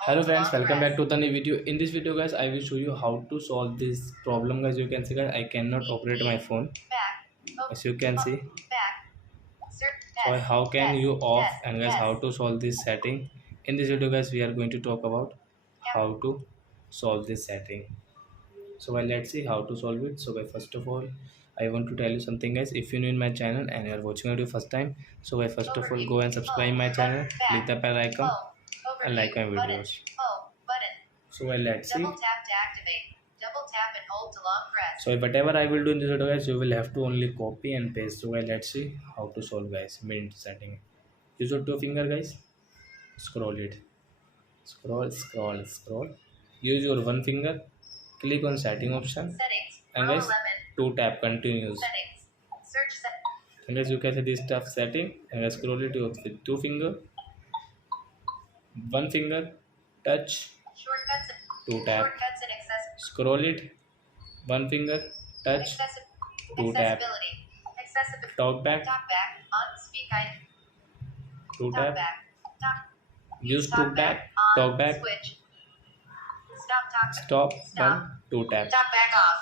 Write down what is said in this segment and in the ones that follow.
Hello friends, welcome back to the new video. In this video guys, I will show you how to solve this problem guys. You can see guys, I cannot operate my phone as you can see. So how can you off and guys how to solve this setting. In this video guys, we are going to talk about how to solve this setting. So let's see how to solve it. So first of all, I want to tell you something guys. If you're new in my channel and you are watching my video first time, so first of all go and subscribe my channel, click the bell icon and like my videos. So let's see. Double tap to activate. Double tap and hold to long press. So whatever I will do in this video guys, you will have to only copy and paste. So let's see how to solve guys. Mint setting. Use your two finger guys. Scroll it. Scroll. Use your one finger. Click on setting option. Settings. And Row guys, 11. two tap continues. Settings. Search set. And guys, you can see this stuff setting. And guys, scroll it with two finger. One finger. Touch. Shortcuts. Two tap. Shortcuts and Scroll it. One finger. Touch. Two tap. accessibility. Accessibility. Talkback. Talkback. On speak item. Two tap. Talkback. Talk. Use two tap. On Talkback. switch. Stop talk. Stop. One. Two tap. Talkback off.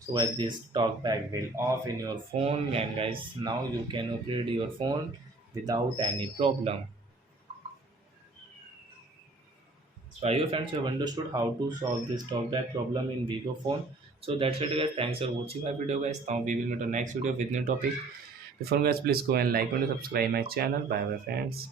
So this talkback will off in your phone, and guys now you can operate your phone without any problem. So I hope friends you have understood how to solve this talkback problem in Vivo phone. So that's it guys. Thanks for watching my video guys. Now we will meet on next video with new topic. Before guys, please go and like and subscribe my channel. Bye bye friends.